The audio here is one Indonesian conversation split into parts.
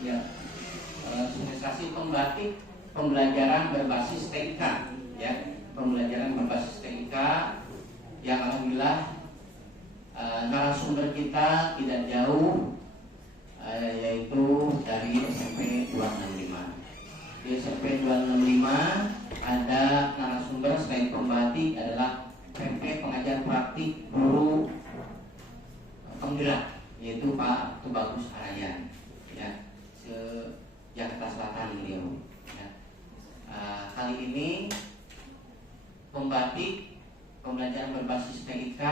ya, sosialisasi pembatik pembelajaran berbasis TIK, ya, pembelajaran berbasis TIK yang alhamdulillah narasumber kita tidak jauh, yaitu dari SMP 265. Di SMP 265 ada narasumber selain pembatik adalah PP pengajar praktik guru penggerak, yaitu Pak Tubagus Arayan, ya, Jakarta Selatan beliau. Ya. Kali ini pembatik pembelajaran berbasis TIK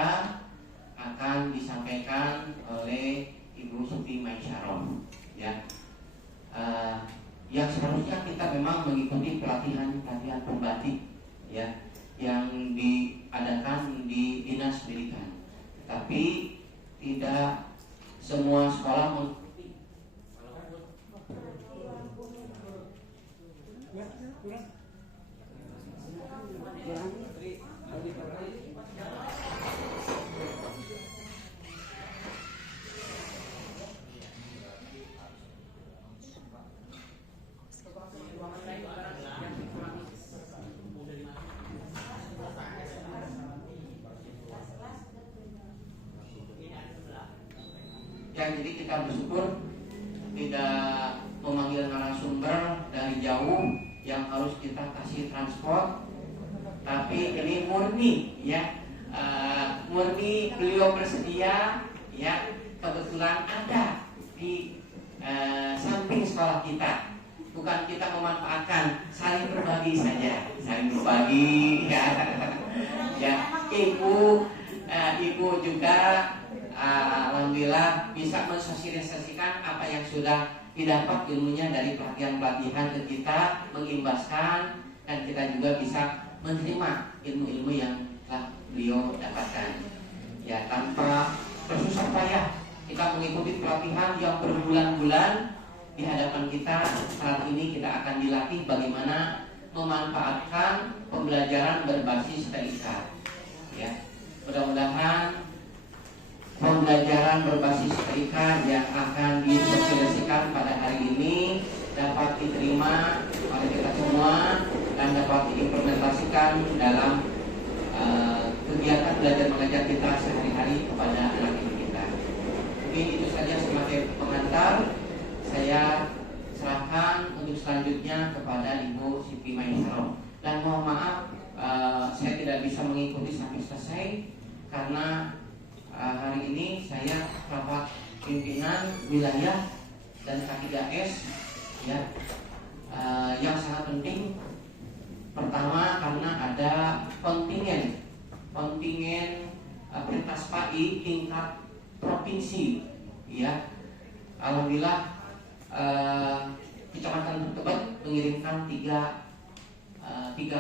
akan disampaikan oleh Ibu Siti Maisaroh, ya. Yang seharusnya kita memang mengikuti pelatihan pembatik, ya, yang diadakan di Dinas Pendidikan, tapi tidak semua sekolah mengikuti. Ya, jadi kita bersyukur tidak memanggil narasumber dari jauh yang harus kita kasih transport, tapi ini murni, ya, murni beliau bersedia, ya, kebetulan ada di samping sekolah kita. Bukan kita memanfaatkan, saling berbagi saja, saling berbagi, ya, ya. Ibu juga alhamdulillah bisa mensosialisasikan apa yang sudah didapat ilmunya dari pelatihan-pelatihan ke kita, mengimbaskan, dan kita juga bisa menerima ilmu-ilmu yang telah beliau dapatkan. Ya, tanpa bersusah payah kita mengikuti pelatihan yang berbulan-bulan di hadapan kita. Saat ini kita akan dilatih bagaimana memanfaatkan pembelajaran berbasis TIK. Ya, mudah-mudahan pembelajaran berbasis TIK yang akan disosialisasikan pada hari ini dapat diterima oleh kita semua dan dapat diimplementasikan dalam kegiatan belajar mengajar kita sehari-hari kepada anak didik kita. Mungkin itu saja sebagai pengantar. Saya serahkan untuk selanjutnya kepada Ibu Siti Maisaroh. Dan mohon maaf, saya tidak bisa mengikuti sampai selesai karena hari ini saya rapat pimpinan wilayah dan K3S, ya, yang sangat penting. Pertama, karena ada kontingen pentas PAI tingkat provinsi, ya. Alhamdulillah Kecamatan Tebet mengirimkan tiga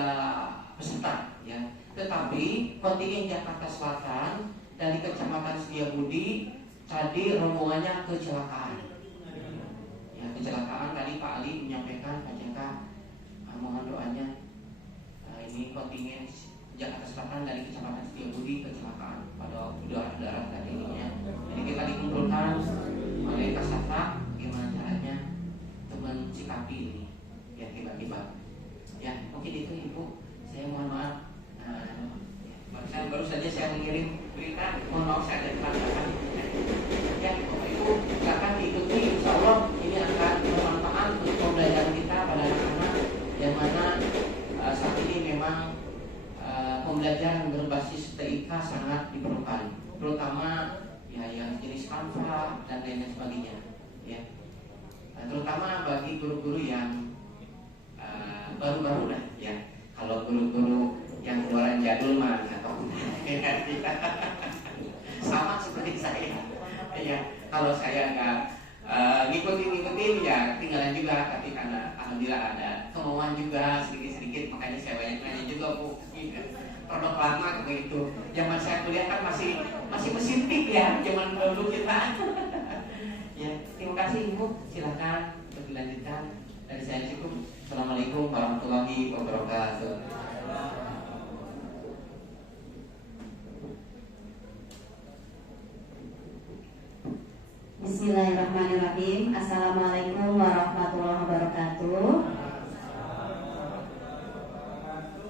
peserta, ya. Tetapi kontingen Jakarta Selatan dari Kecamatan Setiabudi tadi rombongannya kecelakaan. Ya, kecelakaan tadi Pak Ali menyampaikan, Pak Jaka, mohon doanya. Ini kontingen Jakarta Selatan dari Kecamatan Setiabudi kecelakaan pada udara tadi ini, ya. Jadi kita dikumpulkan oleh Kasatlantas bagaimana caranya untuk mensikapi ini, ya, tiba-tiba. Ya, mungkin itu Ibu. Saya mohon maaf. Baru saja saya mengirim berita, mohon maaf saya ada kelelahan. Ya, Bapak Ibu, silakan diikuti. Insya Allah ini akan bermanfaat untuk pembelajaran kita pada anak-anak yang mana saat ini memang pembelajaran berbasis TIK sangat diperlukan, terutama ya yang jenis Canva dan lain sebagainya, ya. Terutama bagi guru-guru yang baru-baru lah, ya. Kalau guru-guru yang keluaran jadul mah atau sama seperti saya, ya. Kalau saya nggak ngikutin ya ketinggalan juga, tapi karena alhamdulillah ada kemauan juga sedikit-sedikit, makanya saya banyak nanya juga, Bu. Produk lama begitu. Zaman saya kuliah kan masih mesin tik, ya, zaman dulu kita. Ya, terima kasih Ibu. Silakan untuk dilanjutkan. Dari saya cukup. Assalamualaikum warahmatullahi wabarakatuh. Bismillahirrahmanirrahim. Assalamualaikum warahmatullahi wabarakatuh.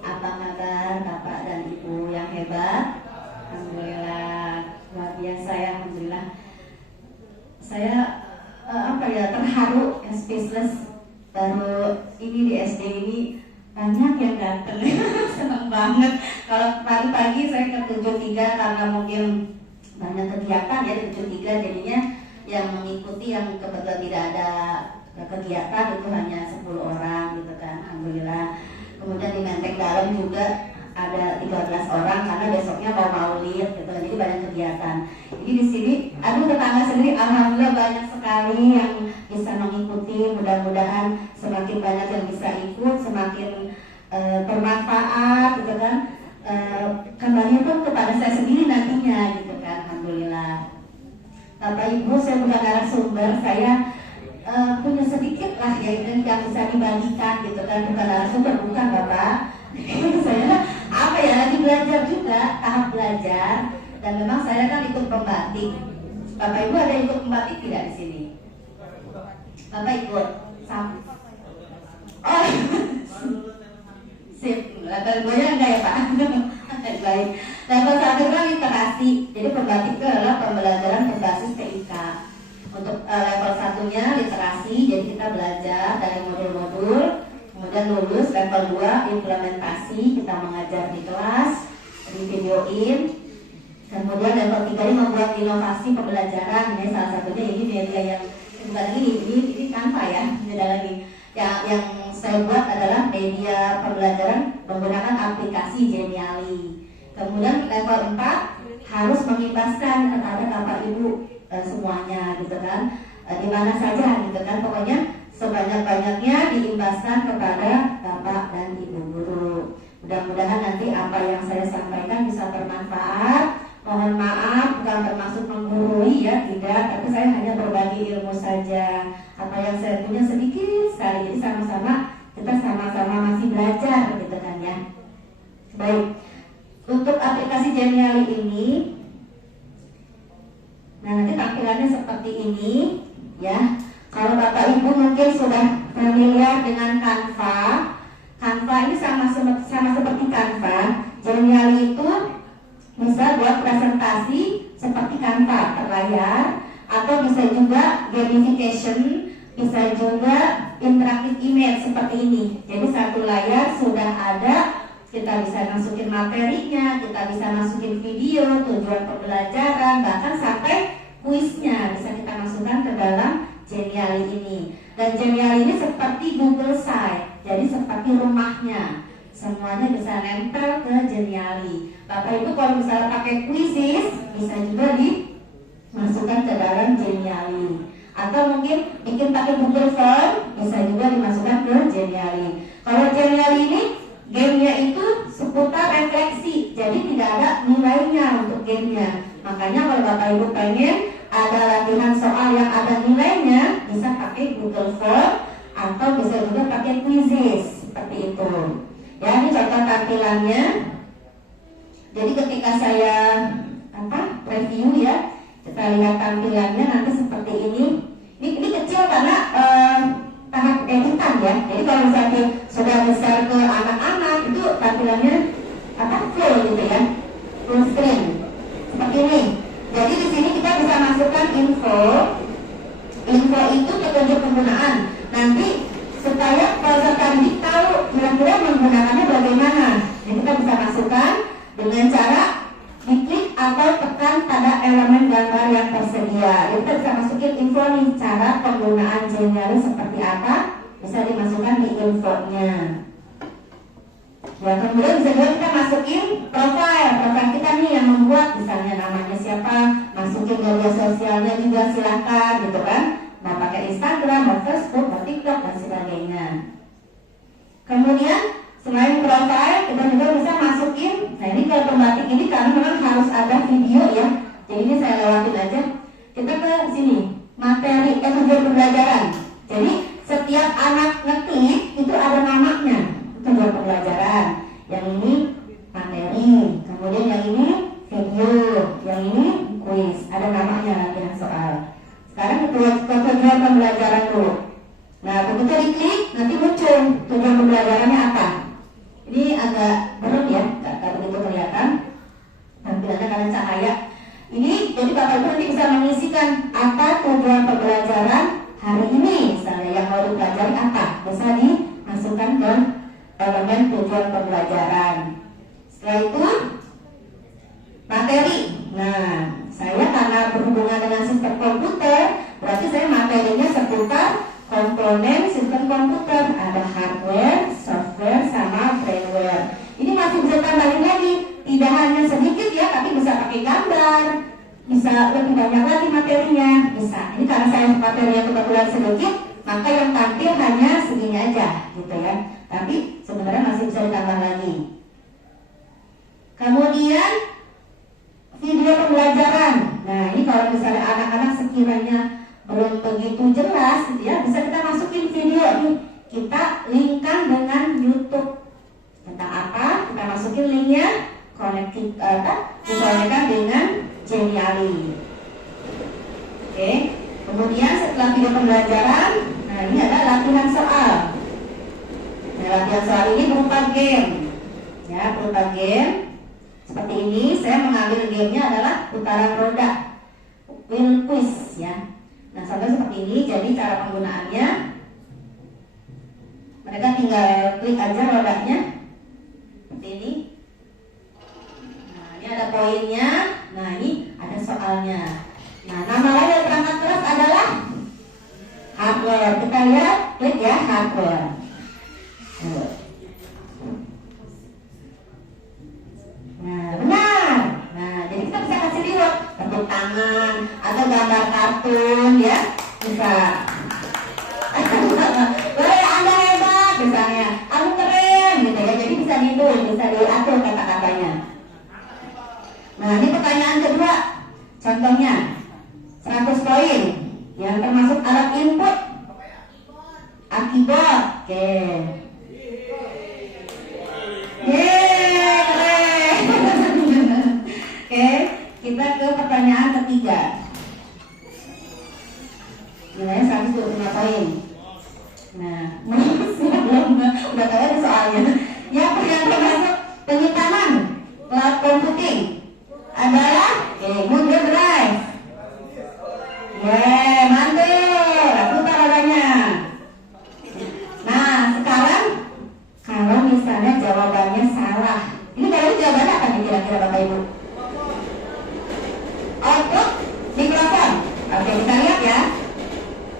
Apa kabar Bapak dan Ibu yang hebat? Alhamdulillah, luar biasa ya, alhamdulillah. Saya terharu, speechless. Baru ini di SD ini banyak yang datang. Senang banget. Kalau pagi-pagi saya ke 73 karena mungkin banyak kegiatan ya di 73, jadinya yang mengikuti yang kebetulan tidak ada kegiatan itu hanya 10 orang gitu kan, alhamdulillah. Kemudian di Menteng Dalam juga ada 13 orang karena besoknya mau maulid gitu, jadi banyak kegiatan. Jadi di sini, tetangga sendiri alhamdulillah banyak sekali yang bisa mengikuti. Mudah-mudahan semakin banyak yang bisa ikut, semakin bermanfaat gitu kan. Kembali pun kepada saya sendiri nantinya gitu kan, alhamdulillah. Bapak Ibu, saya bukan narasumber, saya punya sedikit lah ya yang bisa dibagikan gitu kan, bukan narasumber, bukan Bapak. Saya lagi belajar juga, tahap belajar, dan memang saya kan ikut pembatik. Bapak Ibu ada ikut pembatik tidak di sini? Bapak ikut? Oh, sip. Level 2-nya enggak ya Pak? Baik. Level 1 kan literasi. Jadi pembatik itu adalah pembelajaran berbasis TIK. Untuk level 1-nya literasi, jadi kita belajar dari modul-modul. Kemudian lulus level 2 implementasi, kita mengajar di kelas, di videoin. Kemudian level 3 ini membuat inovasi pembelajaran. Ini salah satunya ini media yang bukan ini Canva ya. Ini ada lagi. Yang saya buat adalah media pembelajaran menggunakan aplikasi Geniali. Kemudian level 4 harus mengimbaskan kepada Bapak Ibu semuanya gitu kan. Di mana saja gitu kan, pokoknya sebanyak-banyaknya diimbaskan kepada Bapak dan Ibu guru. Mudah-mudahan nanti apa yang saya sampaikan bisa bermanfaat. Mohon maaf bukan bermaksud menggurui ya, tidak, tapi saya hanya berbagi ilmu saja. Apa yang saya punya sedikit sekali, jadi kita sama-sama masih belajar gitu kan ya. Baik, untuk aplikasi Geniali ini, nah nanti tampilannya seperti ini ya. Kalau Bapak Ibu mungkin sudah familiar dengan Canva. Canva ini sama seperti Canva. Geniali itu bisa buat presentasi seperti Canva terlayar, atau bisa juga gamification, bisa juga interaktif image seperti ini. Jadi satu layar sudah ada, kita bisa masukin materinya, kita bisa masukin video, tujuan pembelajaran, bahkan sampai kuisnya bisa kita masukkan ke dalam Geniali ini. Dan Geniali ini seperti Google Site, jadi seperti rumahnya, semuanya bisa nempel ke Geniali. Bapak Ibu kalau misalnya pakai quizzes, bisa juga dimasukkan ke dalam Geniali. Atau mungkin bikin pakai Google Form, bisa juga dimasukkan ke Geniali. Kalau Geniali ini gamenya itu seputar refleksi, jadi tidak ada nilainya untuk gamenya. Makanya kalau Bapak Ibu pengen ada latihan soal yang ada nilainya, bisa pakai Google Form atau bisa juga pakai quizzes seperti itu. Ya, ini contoh tampilannya. Jadi ketika saya review ya, kita lihat tampilannya nanti seperti ini. Ini kecil karena tahap editan ya. Jadi kalau misalnya sudah besar ke anak-anak itu tampilannya full gitu ya, full screen seperti ini. Jadi di sini kita bisa masukkan info itu petunjuk penggunaan. Nanti supaya peserta didik tahu kira-kira menggunakannya bagaimana. Jadi kita bisa masukkan dengan cara diklik atau tekan pada elemen gambar yang tersedia. Jadi kita bisa masukin info nih, cara penggunaan Geniali seperti apa, bisa dimasukkan di infonya. Ya, kemudian bisa juga kita masukin profil kita nih yang membuat, misalnya namanya siapa, masukin media sosialnya juga silahkan gitu kan. Mau pakai Instagram, mau Facebook, mau TikTok dan sebagainya. Kemudian selain profil, kita juga bisa masukin. Nah ini kalau pembatik ini karena memang harus ada video ya. Jadi ini saya lewatin aja. Kita ke sini, materi tujuan pembelajaran. Jadi setiap anak ngetik itu ada namanya, tujuan pembelajaran. Yang ini materi, kemudian yang ini video, yang ini kuis, ada namanya latihan soal. Sekarang tujuan pembelajaran dulu. Nah, begitu diklik nanti muncul tujuan pembelajarannya apa. Ini agak berat ya, nggak begitu kelihatan tampilannya karena cahaya. Ini jadi Bapak Ibu nanti bisa mengisikan apa tujuan pembelajaran hari ini, misalnya yang mau dipelajari apa, bisa dimasukkan ke elemen tujuan pembelajaran. Setelah itu materi. Nah, saya karena berhubungan dengan sistem komputer, berarti saya materinya seputar komponen sistem komputer. Ada hardware, software, sama firmware. Ini masih bisa tambahin lagi, tidak hanya sedikit ya, tapi bisa pakai gambar, bisa lebih banyak lagi materinya, bisa. Ini karena saya materinya kebetulan sedikit, maka yang tampil hanya segini aja, gitu ya. Tapi sebenarnya masih bisa ditambah lagi. Kemudian video pembelajaran. Nah, ini kalau misalnya anak-anak sekiranya belum begitu jelas, gitu ya, bisa kita masukin video nih. Kita linkkan dengan YouTube. Tentang apa? Kita masukin linknya, dikonekkan dengan Geniali. Oke. Kemudian setelah video pembelajaran, nah ini ada latihan soal. Nah, latihan soal ini berupa game, ya, berupa game. Seperti ini, saya mengambil gamenya adalah putaran roda, wheel quiz, ya. Nah, sampai seperti ini. Jadi cara penggunaannya, mereka tinggal klik aja rodanya, seperti ini. Nah, ini ada poinnya. Nah, ini ada soalnya. Nah, nama lain dari perangkat keras adalah hardware. Kita lihat, klik ya, hardware. Nah, benar. Nah, jadi kita bisa kasih reward, tepuk tangan atau gambar kartun, ya, bisa. Boleh, Anda hebat, misalnya, aku keren, gitu ya. Jadi bisa diatur kata-katanya. Nah, ini pertanyaan kedua. Contohnya 100 poin yang termasuk alat input keyboard. Oke. Keren. Oke, kita ke pertanyaan ketiga. Nilainya 125 poin. Nah, udah tahu ada soalnya. Yang termasuk penyimpanan cloud computing adalah Google Drive. Mantul. Putar rodanya. Nah, sekarang kalau misalnya jawabannya salah, ini kalau jawabannya apa nih kira-kira Bapak Ibu? Output mikrofon. Oke, kita lihat ya.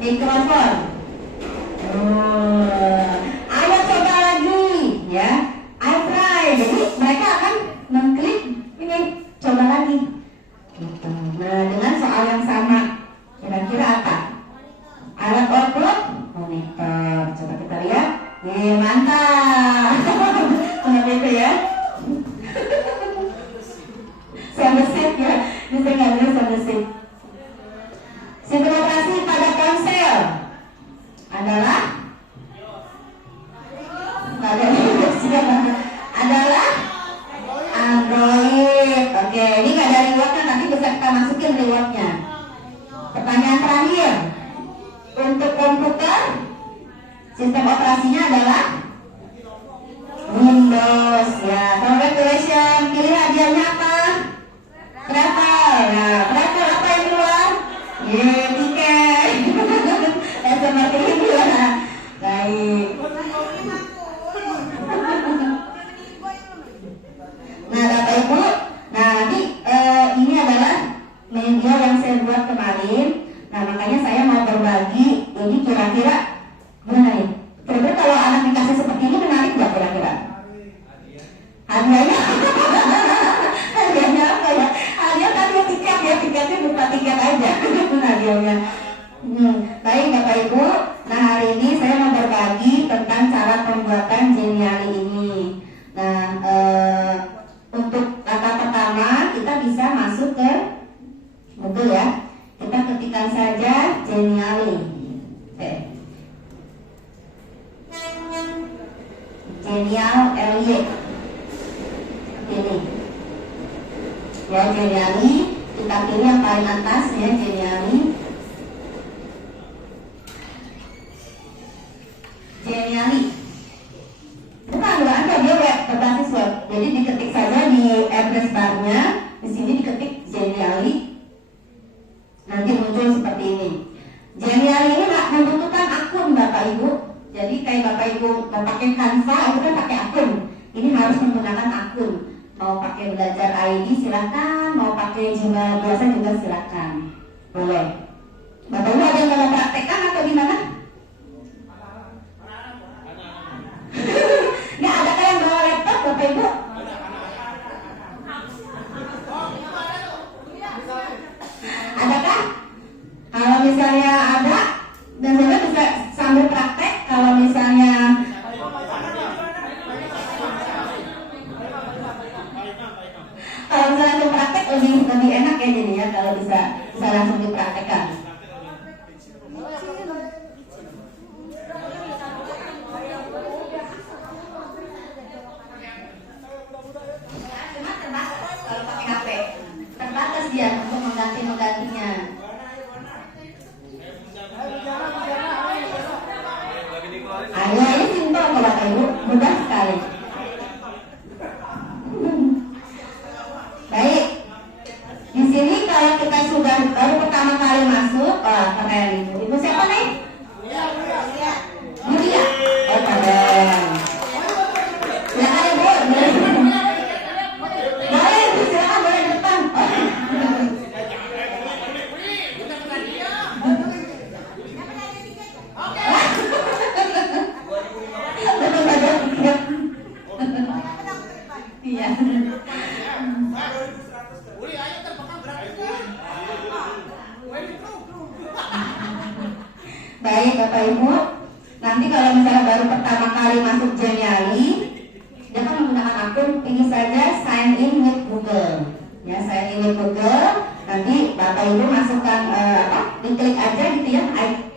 Mikrofon. Ayo coba lagi, ya. I try. Jadi mereka akan mengklik ini, coba lagi. Nah, dengan soal yang sama, kira-kira apa? Alat output monitor. Coba kita lihat. Mantap. Seperti itu ya. Sound set ya. Ini saya nggak lihat sound set. Sistem operasi pada ponsel adalah Android. Oke, ini nggak ada rewardnya, tapi bisa kita masukin rewardnya. Pertanyaan terakhir, untuk komputer sistem operasinya adalah Windows. Ya, congratulations. Pilih hadiahnya apa? Travel. Nah, travel apa yang keluar? Tiket. Seperti itu ya. Baik. Nah, Bapak Ibu, nanti ini adalah media yang saya buat kemarin. Nah, makanya saya mau berbagi. Ini kira-kira gimana nih? Kira-kira kalau anak dikasih seperti ini menarik nggak kira-kira? Hadiahnya? Hadiahnya apa ya? Hadiah tadi tiket ya, tiketnya berupa tiket aja. Hadiahnya. Baik Bapak Ibu, nah hari ini saya mau berbagi tentang cara pembuatan Geniali ini. Nah, untuk kata pertama kita bisa masuk ke Google ya. Kita ketikkan saja Geniali. Oke. Genial LY. Ini. Ya, Geniali. Kita pilih yang paling atas ya, Geniali. Geniali ini nggak membutuhkan akun Bapak Ibu. Jadi kayak Bapak Ibu mau pakai Canva itu kan pakai akun. Ini harus menggunakan akun. Mau pakai belajar ID silakan, mau pakai Gmail biasa juga silakan. Boleh. Bapak Ibu ada yang mau praktekkan atau gimana? Nggak ada kan yang bawa laptop Bapak Ibu? Adakah? Kalau misalnya ada, dan saya bisa sambil praktek. Kalau misalnya langsung praktek lebih enak ya jadinya kalau bisa langsung dipraktekkan. Cuma terbatas kalau pakai HP, terbatas dia untuk menggantinya. Ayo, ini simpel kok Bapak Ibu, mudah sekali. Baik, di sini kalau kita sudah baru pertama kali masuk, keren Ibu. Ibu siapa nih? Budia. Oh keren. Silakan Ibu. Boleh Ibu, silakan boleh di depan. Iya. Baik Bapak Ibu, nanti kalau misalnya baru pertama kali masuk Geniali, jangan menggunakan akun, pilih saja sign in with Google. Ya, sign in with Google. Nanti Bapak Ibu masukkan diklik aja gitu ya,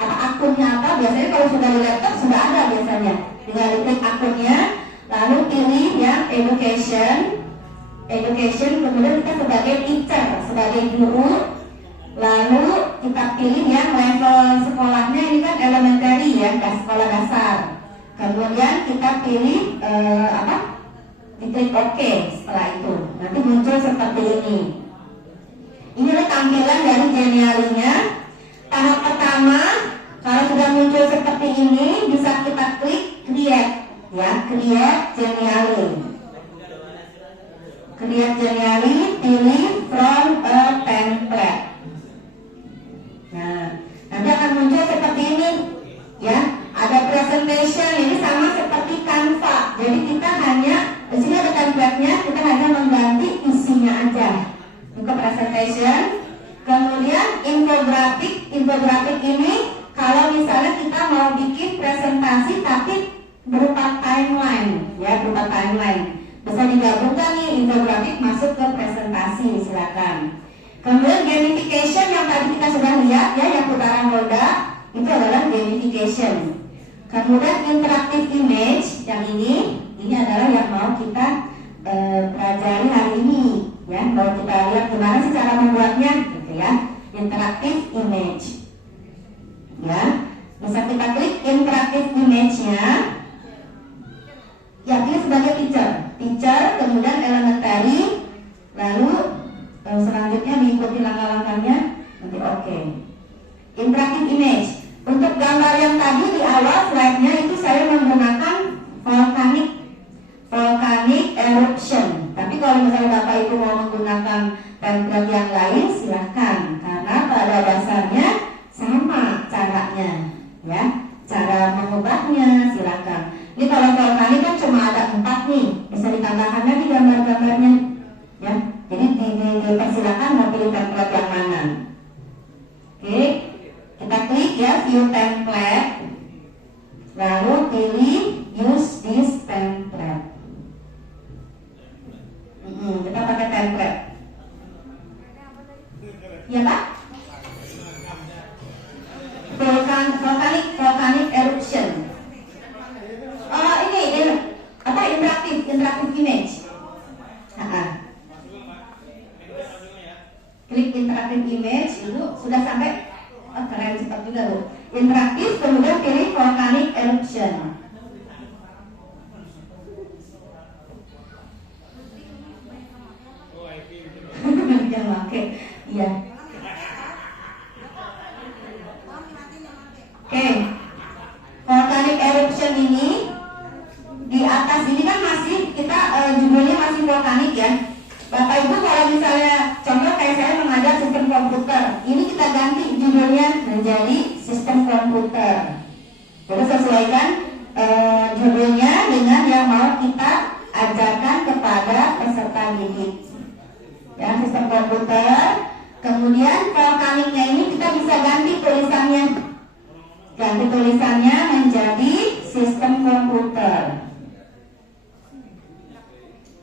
akunnya apa. Biasanya kalau sudah di laptop sudah ada biasanya. Tinggal diklik akunnya, lalu pilih yang education, kemudian kita sebagai teacher, sebagai guru. Lalu kita pilih yang level sekolahnya ini kan elementary ya, sekolah dasar. Kemudian kita pilih diklik OK setelah itu. Nanti muncul seperti ini. Inilah tampilan dari Genialinya. Tahap pertama, kalau sudah muncul seperti ini, bisa kita klik create ya, create Geniali. Create Geniali, pilih from a template. Nah, nanti akan muncul seperti ini ya. Ada presentation, ini sama seperti Canva. Jadi kita hanya di sini ada template-nya, kita hanya mengganti isinya aja. Untuk presentation, kemudian infografik ini kalau misalnya kita mau bikin presentasi tapi berupa timeline ya, berupa timeline. Bisa digabungkan nih infografik masuk ke presentasi, silakan. Kemudian gamification yang tadi kita sudah lihat ya, yang putaran roda itu adalah gamification. Kemudian interactive image yang ini adalah yang mau kita pelajari hari ini ya. Mau kita lihat gimana sih cara membuatnya gitu ya. Interactive image ya. Bisa kita klik interactive image-nya. Ya, pilih sebagai teacher, kemudian elementary, lalu selanjutnya diikuti langkah-langkahnya, nanti oke. Interactive image. Untuk gambar yang tadi di awal slide-nya itu saya menggunakan volcanic eruption. Tapi kalau misalnya Bapak Ibu mau menggunakan template yang lain, silahkan. Karena pada dasarnya sama caranya, ya. Cara mengubahnya silahkan. Ini kalau volcanic kan cuma ada 4 nih, bisa ditambahkan lagi gambar-gambarnya, ya. Jadi dipersilakan mau pilih template yang mana. Oke, kita klik ya view template, lalu pilih use this template. Kita pakai template. Ya Pak? Volcanic eruption. Oh ini interactive image. Klik interactive image itu sudah sampai. Oh keren, cepat juga Bu. Interaktif, kemudian pilih volcanic eruption. Jangan pakai, iya. yang ini, di atas ini kan masih kita judulnya masih vulkanik ya. Bapak Ibu kalau misalnya contoh kayak saya mengajar sistem komputer, ini kita ganti judulnya menjadi sistem komputer. Jadi sesuaikan judulnya dengan yang mau kita ajarkan kepada peserta didik. Ya, sistem komputer. Kemudian vulkaniknya ini kita bisa ganti tulisannya. Ganti tulisannya menjadi sistem komputer.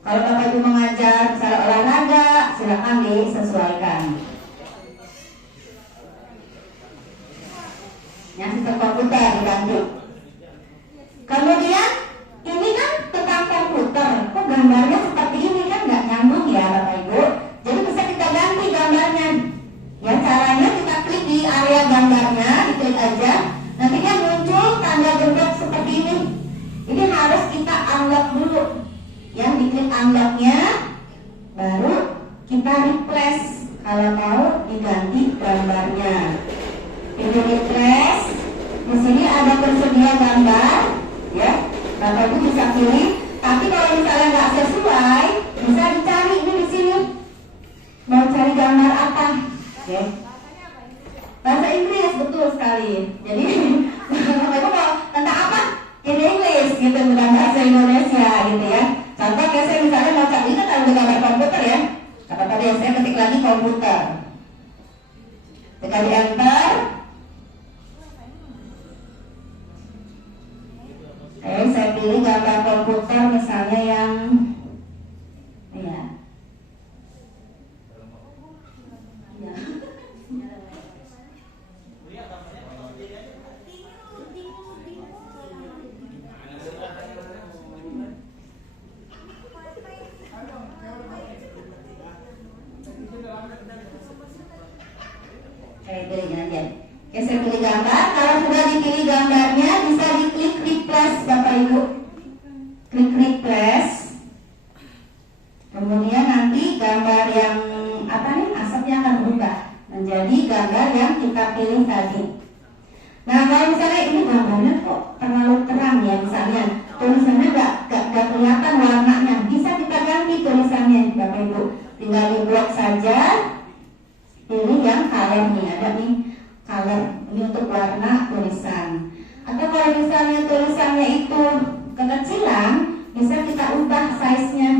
Kalau Bapak Ibu mengajar misalnya olahraga, silakan disesuaikan. Ya, sistem komputer diganti. Kemudian ini kan tentang komputer, kok gambarnya seperti ini kan nggak nyambung ya Bapak Ibu. Jadi bisa kita ganti gambarnya. Ya, caranya kita klik di area gambarnya, diklik aja. Nanti dia muncul tanda gerbang seperti ini. Ini harus kita unlock dulu. Yang diklik unlocknya, baru kita refresh kalau mau diganti gambarnya. Ini refresh. Di sini ada tersedia gambar, ya. Bapak Ibu bisa pilih. Tapi kalau misalnya nggak sesuai, bisa dicari ini di sini. Mau cari gambar apa? Oke. Bahasa Inggris, betul sekali. Jadi Bapak Ibu mau tentang apa? In English gitu, bukan bahasa Indonesia gitu ya. Contoh kayak saya misalnya mau cari, ini kan ada gambar komputer ya. Kata tadi saya ketik lagi komputer. Tekan di enter. Oke, saya pilih gambar komputer misalnya yang ya. Oke, saya pilih gambar. Kalau sudah dipilih gambarnya, bisa diklik refresh Bapak Ibu. Klik refresh. Kemudian nanti gambar yang apa nih, asapnya akan berubah menjadi gambar yang kita pilih tadi. Nah, kalau misalnya ini gambarnya kok terlalu terang ya, misalnya tulisannya nggak kelihatan warnanya, bisa kita ganti tulisannya Bapak Ibu. Tinggal di blok saja. Pilih yang color nih, ada nih color, ini untuk warna tulisan. Atau kalau misalnya tulisannya itu kekecilan, bisa kita ubah size-nya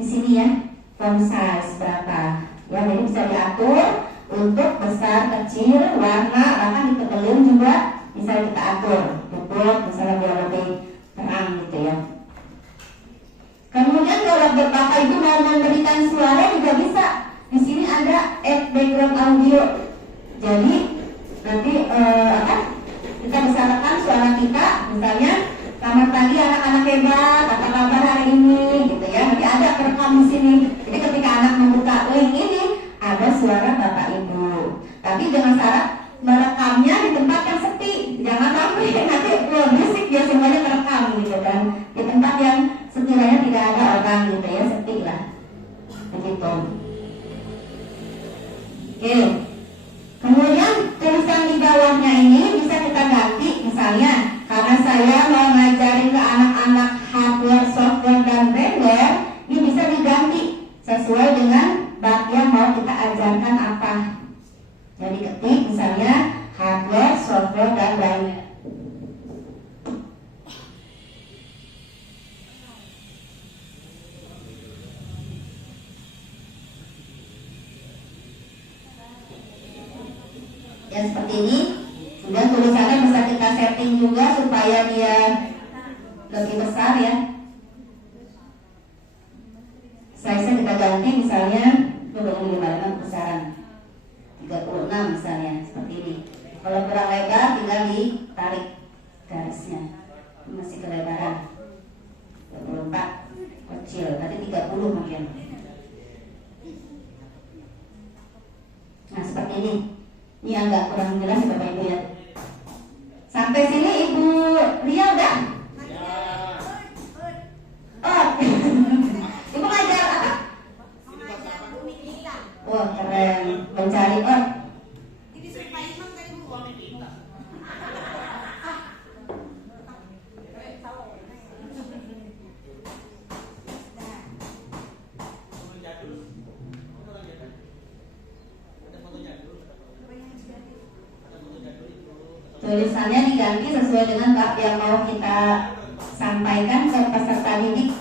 di sini ya, font size berapa. Ya, jadi bisa diatur untuk besar, kecil, warna, bahkan ditebelin juga bisa kita atur. Tutup, misalnya biar lebih terang gitu ya. Kemudian kalau Bapak Ibu mau memberikan suara juga bisa. Di sini ada add background audio. Jadi nanti kita bisa rekam suara kita, misalnya selamat pagi anak-anak hebat, apa kabar hari ini, gitu ya. Nanti ada kerekam di sini. Jadi ketika anak membuka link ini, ada suara Bapak Ibu. Tapi dengan syarat merekamnya di tempat yang sepi, jangan sampai nanti berisik ya semuanya terekam gitu kan. Di tempat yang sekiranya tidak ada orang gitu ya, sepi lah. Begitu. Oke. Kemudian tulisan di bawahnya ini bisa kita ganti, misalnya karena saya mau ngajarin ke anak-anak hardware, software, dan firmware, ini bisa diganti sesuai dengan bab yang mau kita ajarkan apa. Jadi ketik misalnya hardware, software, dan firmware. Ya seperti ini. Kemudian tulisannya bisa kita setting juga supaya dia lebih besar ya. Size-nya kita ganti misalnya, coba gimana besaran 36 misalnya, seperti ini. Kalau kurang lebar tinggal ditarik garisnya, masih kelebaran 24 kecil, tadi 30 mungkin. Nah seperti ini. Ini agak kurang jelas Bapak Ibu ya. Sampai sini Ibu Ria udah? Oh, Ibu ngajar apa? Mengajar bumi kita. Wah keren, mencari earth. Ini supaya emang tadi Bu. tulisannya diganti sesuai dengan bab yang mau kita sampaikan ke peserta didik.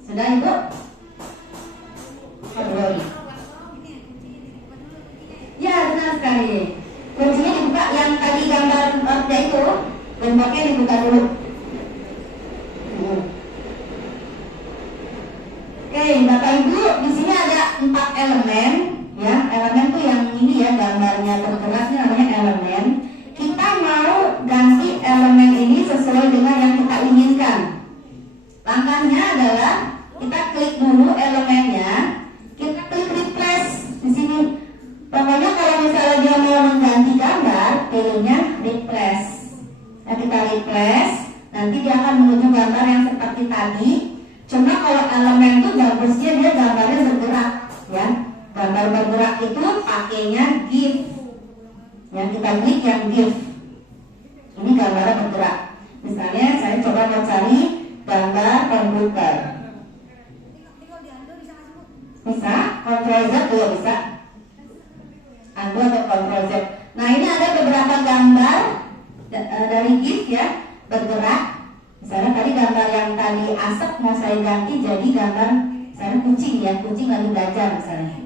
Sudah Ibu? Oh, belum. Ya, benar sekali. Kuncinya dibuka, yang tadi gambar order itu, gemboknya dibuka dulu. Oke, Bapak Ibu, di sini ada 4 elemen, ya. Elemen tuh yang ini ya, gambarnya bergerak ini namanya elemen. Kita mau ganti elemen ini sesuai dengan yang kita inginkan. Langkahnya adalah kita klik dulu elemennya, kita klik replace di sini. Pokoknya kalau misalnya dia mau mengganti gambar, pilihnya replace. Nah, kita replace, nanti dia akan menuju gambar yang seperti tadi. Cuma kalau elemen itu bagusnya dia gambarnya bergerak, ya. Gambar bergerak itu pakainya GIF. Yang kita klik yang GIF. Ini gambarnya bergerak. Misalnya saya coba mau cari gambar komputer. Bisa, Ctrl Z juga bisa. Undo atau Ctrl Z. Nah, ini ada beberapa gambar dari GIF ya, bergerak. Misalnya tadi gambar yang tadi asap mau saya ganti jadi gambar saya kucing ya, kucing lagi belajar misalnya.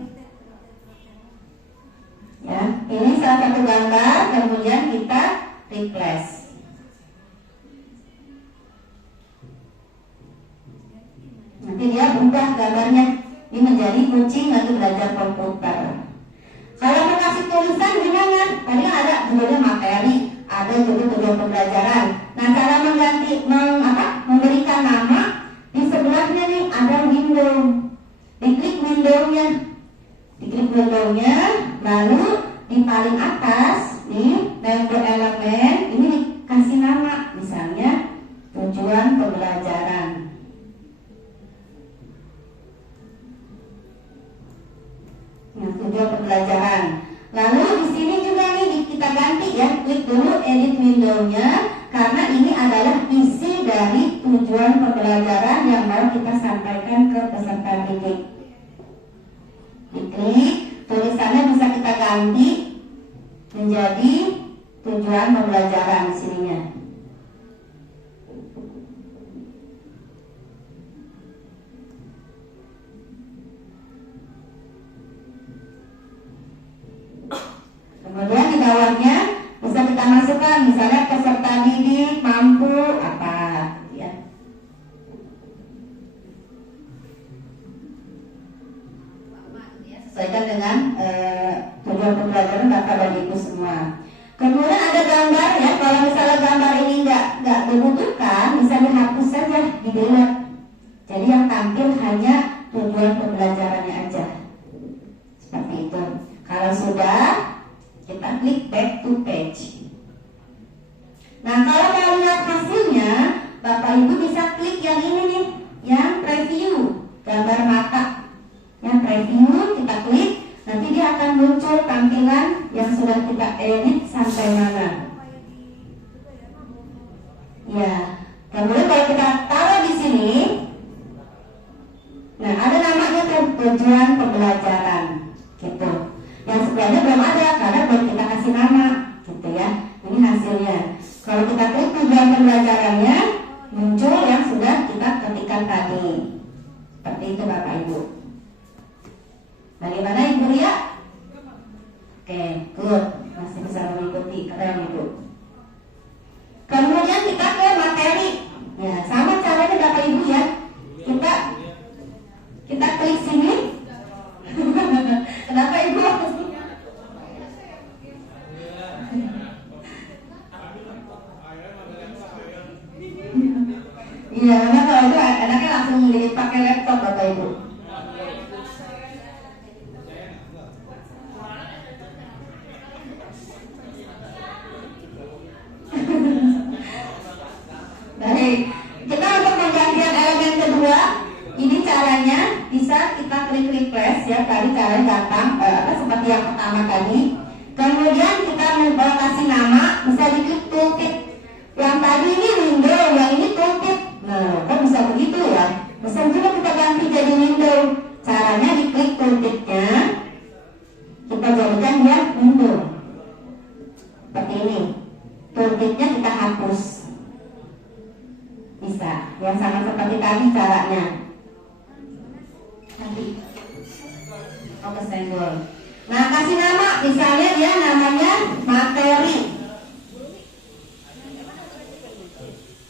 Ya, ini salah satu gambar, kemudian kita replace. Nanti dia berubah gambarnya, ini menjadi kucing lagi belajar komputer. Kalau mau kasih tulisan gimana? Tadi ada judulnya materi, ada judul pembelajaran. Nah, cara mengganti, memberikan nama, di sebelahnya nih ada window. Diklik windownya, lalu di paling atas nih label elemen ini dikasih nama, misalnya tujuan pembelajaran. Nah, tujuan pembelajaran. Lalu di sini juga nih kita ganti ya, klik dulu edit windownya karena ini adalah isi dari tujuan pembelajaran yang mau kita sampaikan ke peserta didik. Diklik, tulisannya bisa kita ganti menjadi tujuan pembelajaran di sininya. Kemudian di bawahnya bisa kita masukkan misalnya peserta didik mampu apa ya. Sesuaikan dengan tujuan pembelajaran Bapak dan Ibu semua. Kemudian ada gambar ya, kalau misalnya gambar ini nggak dibutuhkan bisa dihapus saja, di delete. Jadi yang tampil hanya tujuan pembelajarannya aja. Seperti itu. Kalau sudah, kita klik back to page. Nah, kalau mau lihat hasilnya, Bapak Ibu bisa klik yang ini nih, yang preview, gambar mata. Yang preview kita klik, nanti dia akan muncul tampilan yang sudah kita edit sampai mana. Ya, kemudian kalau kita taruh di sini, nah ada namanya tuh tujuan pembelajaran, gitu. Yang sebelumnya belum ada karena belum kita kasih nama, gitu ya. Ini hasilnya. Kalau kita klik tujuan pembelajarannya, muncul yang sudah kita ketikkan tadi. Seperti itu Bapak Ibu. Bagaimana Ibu Ria? Oke, good. Masih bisa mengikuti, keren Ibu. Kemudian kita ke materi. Ya, sama caranya Bapak Ibu ya. Kita klik sini. Kenapa Ibu? Iya, karena kalau itu enaknya langsung dipakai laptop Bapak Ibu. Baik, kita untuk penggantian elemen kedua, ini caranya bisa kita klik replace ya, tadi caranya gampang, seperti yang pertama tadi. Kemudian kita mau kasih nama, bisa diklik tooltip. Yang tadi ini window, yang ini tooltip. Nah, kan bisa begitu ya. Bisa juga kita ganti jadi window. tadi caranya. Nanti. Oh, kesenggol. Nah, kasih nama, misalnya dia namanya materi.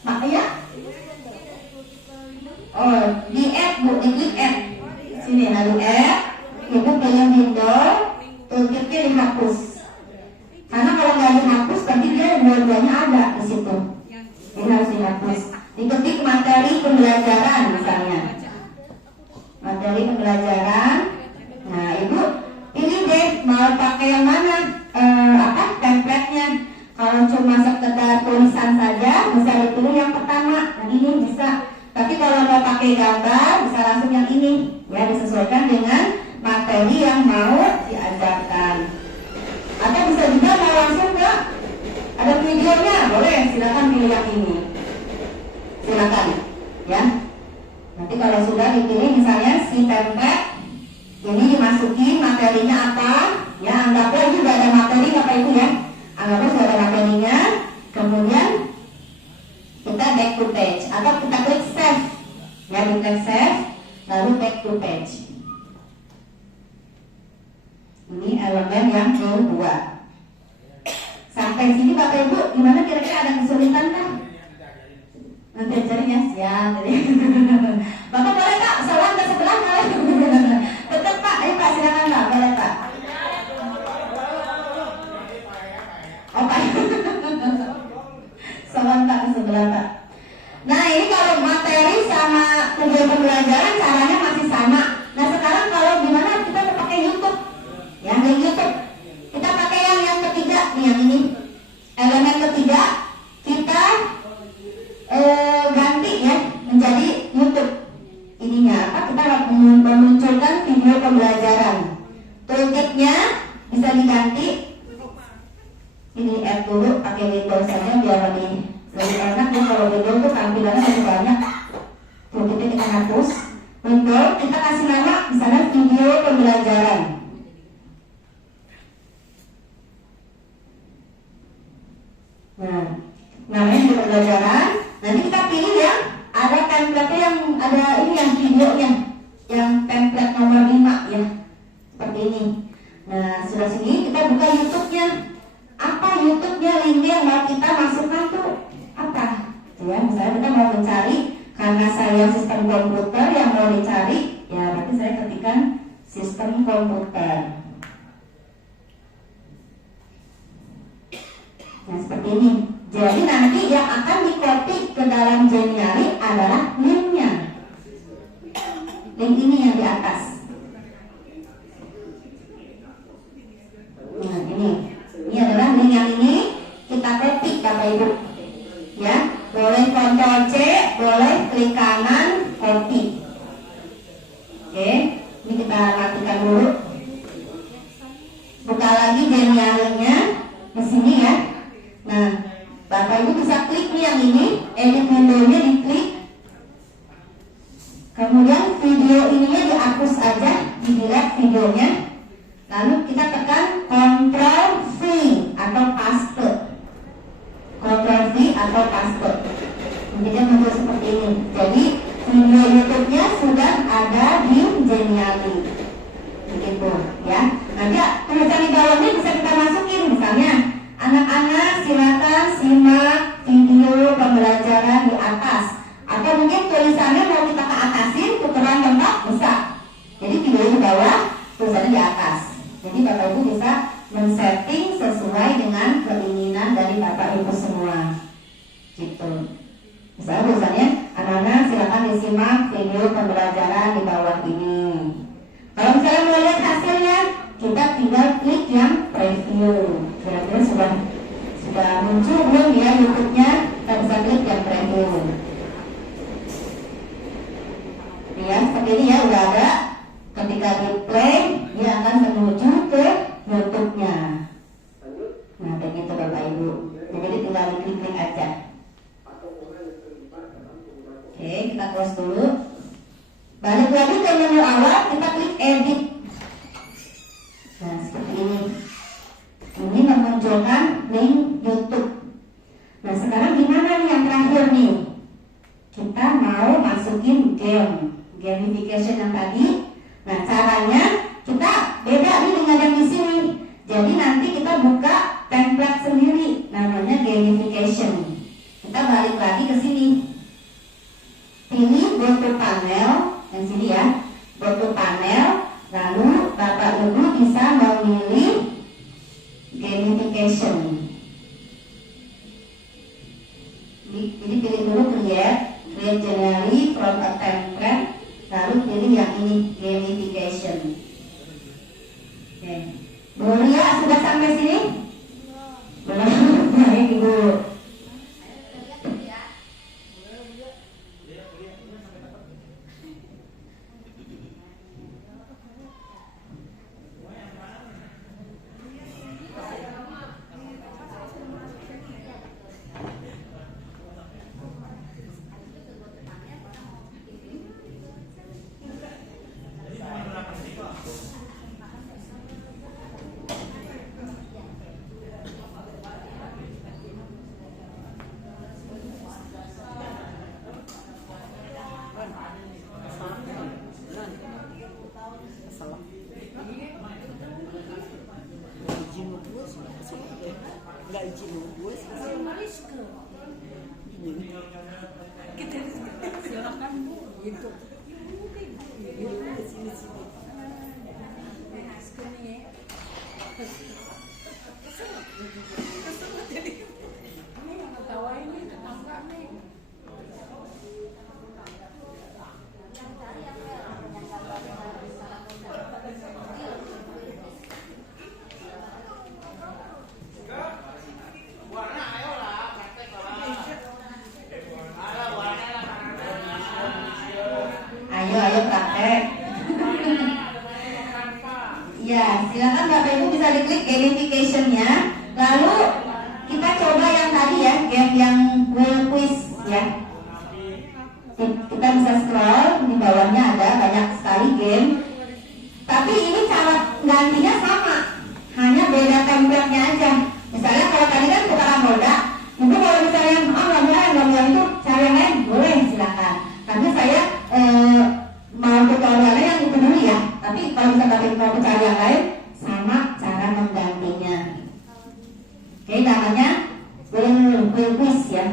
Makanya? Oh, di add bu, di klik add. Sini lalu add, ibu pilih window, tooltipnya dihapus. Karena kalau nggak dihapus, berarti dia dua-duanya ada di situ. Ini harus dihapus. Diketik materi pembelajaran misalnya. Materi pembelajaran. Nah, ibu pilih deh mau pakai yang mana, template-nya. Kalau cuma sekedar tulisan saja, bisa dipilih yang pertama. Nah, ini bisa. Tapi kalau mau pakai gambar, bisa langsung yang ini. Ya, disesuaikan dengan materi yang mau diajarkan. Atau bisa juga mau langsung ke ada videonya, boleh. Silakan pilih yang ini. Silakan, ya. Nanti kalau sudah dipilih misalnya si template, ini dimasukin materinya apa? Ya, anggaplah ini sudah ada materi apa itu ya? Anggaplah sudah ada materinya. Kemudian kita back to page atau kita klik save. Ya, kita save, lalu back to page. Ini elemen yang kedua. Sampai sini Bapak Ibu, gimana kira-kira ada kesulitan kan? Nanti ajarin ya, siap. Bapak boleh Pak, soal ke sebelah boleh? Betul Pak, ayo Pak silakan Pak, boleh Pak. Oh Pak, soal Pak ke sebelah Pak. Nah ini kalau materi sama tujuan pembelajaran caranya masih sama. Nah sekarang kalau gimana kita pakai YouTube? Ya di YouTube kita pakai yang ketiga nih, yang ini elemen ketiga kita ganti ya menjadi YouTube. Ininya apa? Kita memunculkan video pembelajaran. Tooltipnya bisa diganti. Ini add dulu pakai Windows saja biar lebih enak ya. Kalau Windows itu tampilannya lebih banyak. Tooltipnya kita hapus. Windows kita kasih nama misalnya video pembelajaran. Nah, namanya video pembelajaran. Nanti kita pilih ya, ada template yang ada ini yang videonya, yang template nomor 5 ya, seperti ini. Nah, sudah sini kita buka YouTube-nya. Apa YouTube-nya, linknya yang mau kita masukkan tuh apa? Ya, misalnya kita mau mencari, karena saya sistem komputer yang mau dicari, ya berarti saya ketikkan sistem komputer. Nah, seperti ini. Jadi nanti yang akan di-copy ke dalam Geniali adalah linknya. Link ini yang di atas. Nah, ini adalah link yang ini kita copy Bapak Ibu. Ya, boleh Ctrl C, boleh klik kanan, copy. Oke, ini kita matikan dulu. Buka lagi Genialinya di sini ya. Nah, Bapak Ibu bisa klik nih yang ini, edit window-nya diklik. Kemudian video ininya dihapus aja, di-delete videonya. Lalu kita tekan Ctrl V atau paste. Ctrl V atau paste. Jadi muncul seperti ini. Jadi video YouTube-nya sudah ada di Geniali. Begitu ya. Nanti tulisan di bawahnya bisa kita masukin misalnya. Anak-anak silakan simak video pembelajaran di atas. Atau mungkin tulisannya mau kita ke atasin, tukeran tempat bisa. Jadi video di bawah, tulisannya di atas. Jadi Bapak Ibu bisa men-setting sesuai dengan keinginan dari Bapak Ibu semua. Gitu. Misalnya tulisannya, anak-anak silakan disimak video pembelajaran di bawah ini. Kalau misalnya mau lihat hasilnya, kita tinggal klik yang preview. Kira-kira sudah muncul belum ya YouTube-nya? Kita bisa klik yang preview. Ya, seperti ini ya, udah ada. Ketika di play, dia akan menuju ke YouTube-nya. Nah, begitu Bapak Ibu. Jadi tinggal klik-klik aja. Oke, kita close dulu. Balik lagi ke menu awal, kita klik edit. Nah, seperti ini. Ini memunculkan link YouTube. Nah, sekarang gimana nih yang terakhir nih? Kita mau masukin gamification yang tadi. Nah, caranya kita beda nih dengan yang di sini. Jadi nanti kita buka template sendiri, namanya gamification. Kita balik lagi ke sini. Pilih go to panel, yang sini ya. Go to panel, lalu Bapak Ibu bisa memilih gamification. Jadi pilih dulu create generally from a template, lalu pilih yang ini gamification. Oke. Bu Ria sudah sampai sini? Belum. Baik Ibu. Ayo praktek. Ya, silakan Bapak Ibu bisa diklik gamification-nya. Lalu kita coba yang tadi ya, game yang will quiz ya. Kita bisa scroll, di bawahnya ada banyak sekali game. Tapi ini cara gantinya sama, hanya beda template-nya aja. Misalnya kalau tadi kan putaran roda, mungkin kalau misalnya nggak itu cara yang lain boleh silakan. Karena saya mau tutorialnya yang itu dulu ya. Tapi kalau misalnya mau cari yang lain, sama cara menggantinya. Oke, namanya will quiz ya.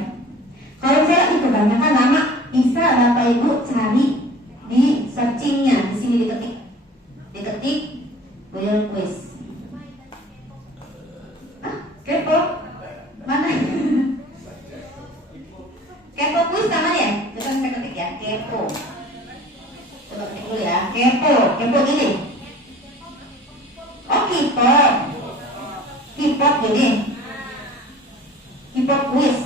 Kalau misalnya itu kebanyakan lama, bisa Bapak Ibu cari di searchingnya, di sini diketik will quiz. Kepo mana? Kepo quiz namanya ya? Kita bisa ketik ya, kepo. Coba ketik dulu ya, kepo gini. Oh, kipop gini. Kipop quiz.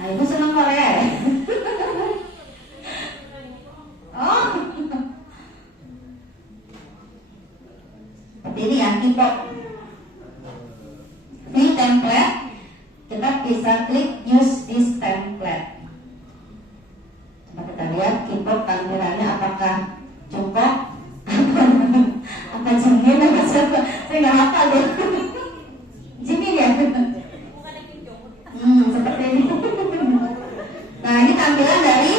Nah, Ibu senang Korea ya? Oh, seperti ini ya, kipop. Ini template, kita bisa klik use this template. Coba kita lihat kipop tampilannya apakah cukup, apa jengin, apa siapa? Saya nggak hafal deh. Jengin ya? Seperti ini. Nah, ini tampilan dari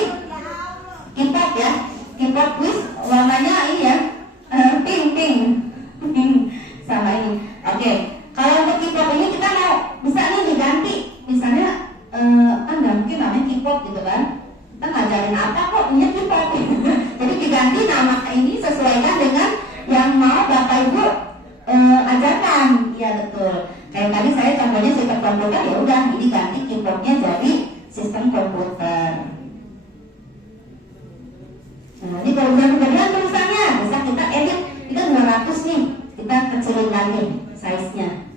kipop ya, kipop quiz, warnanya ini ya, pink sama ini. Oke. Kalau untuk K-pop ini kita mau bisa nih diganti, misalnya kan nggak mungkin namanya K-pop gitu kan, kita ngajarin apa kok punya K-pop, jadi diganti nama ini sesuaikan dengan yang mau Bapak Ibu ajarkan, ya betul. Kayak tadi saya contohnya sistem komputer, ya udah ini ganti K-popnya jadi sistem komputer. Nah, ini kalau udah kemudian tulisannya bisa kita edit, itu 200 nih, kita kecilin lagi size-nya.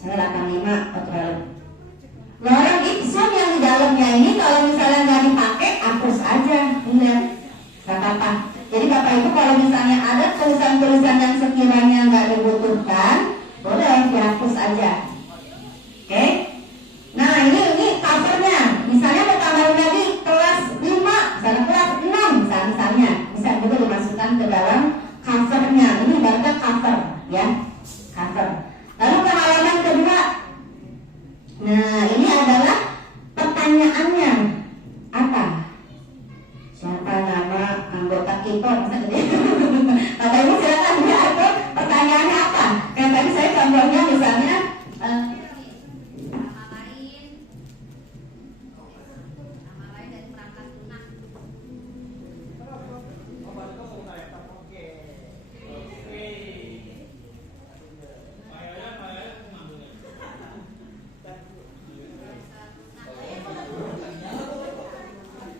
Saya 85 atau lorem ipsum yang di dalamnya ini kalau misalnya nggak dipakai, hapus aja, lihat, nggak apa-apa. Jadi Bapak Ibu kalau misalnya ada tulisan-tulisan yang sekiranya nggak dibutuhkan, boleh dihapus aja. Oke? Nah ini covernya, misalnya mau tambahin lagi kelas 5, misalnya kelas 6, misalnya bisa juga dimasukkan ke dalam covernya. Ini ibaratnya cover, ya, cover. Lalu ke halaman kedua. Nah, ini adalah pertanyaannya. Apa? tadi saya contohnya misalnya dari perangkat lunak.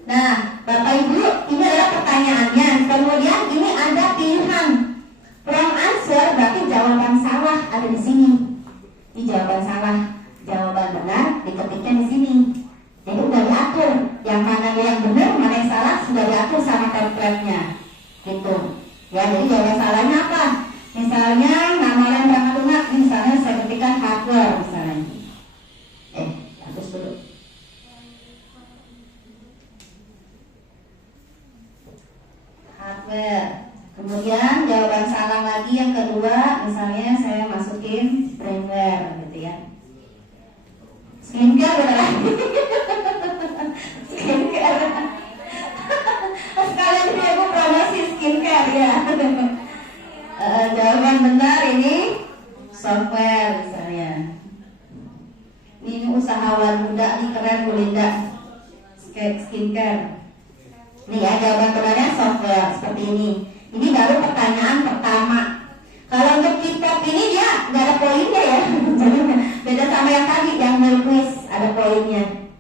Nah, Bapak Ibu, ini adalah pertanyaannya. Kemudian ini ada pilihan wrong answer, berarti jawaban salah ada di sini. Ini jawaban salah, jawaban benar diketiknya di sini. Jadi udah diatur, yang mana yang benar, mana yang salah sudah diatur sama template-nya, gitu. Ya, jadi jawaban salahnya apa? Misalnya nama orang perangkat lunak, misalnya saya ketikkan hardware misalnya. Hapus dulu. Hardware. Kemudian jawaban salah lagi yang kedua, misalnya saya masukin firmware gitu ya. Skincare beneran. Skincare. Sekalian ini aku promosi skincare ya. Jawaban benar ini software misalnya. Ini usaha muda nih, keren Bu Linda. Skincare. Ini ya jawaban benarnya software seperti ini. Ini baru pertanyaan pertama. Kalau untuk kitab ini dia nggak ada poinnya ya. Jadi beda sama yang tadi yang nil quiz ada poinnya.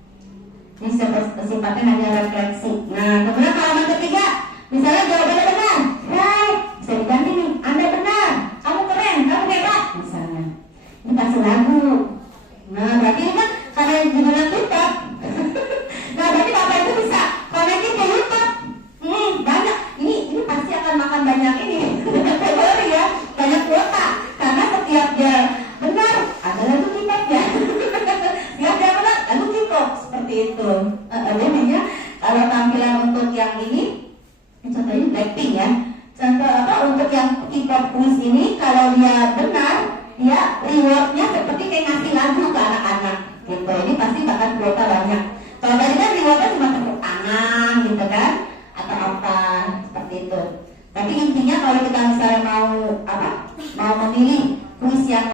Ini sifatnya hanya refleksi. Nah, kemudian kalau yang ketiga, misalnya jawabannya benar, right, bisa diganti nih. Anda benar, kamu keren, kamu hebat, misalnya. Ini kasih lagu. Nah, berarti ini kan karena judulnya kitab. Nah, berarti Bapak itu bisa connecting ke YouTube. Banyak. Ini pasti akan makan banyak ini. Kalori ya, banyak kuota. Karena setiap dia benar, ada lagu kitabnya. Setiap dia benar, lagu kitab seperti itu. Jadinya kalau tampilan untuk yang ini, contohnya Blackpink ya. Contoh apa untuk yang kitab quiz ini, kalau dia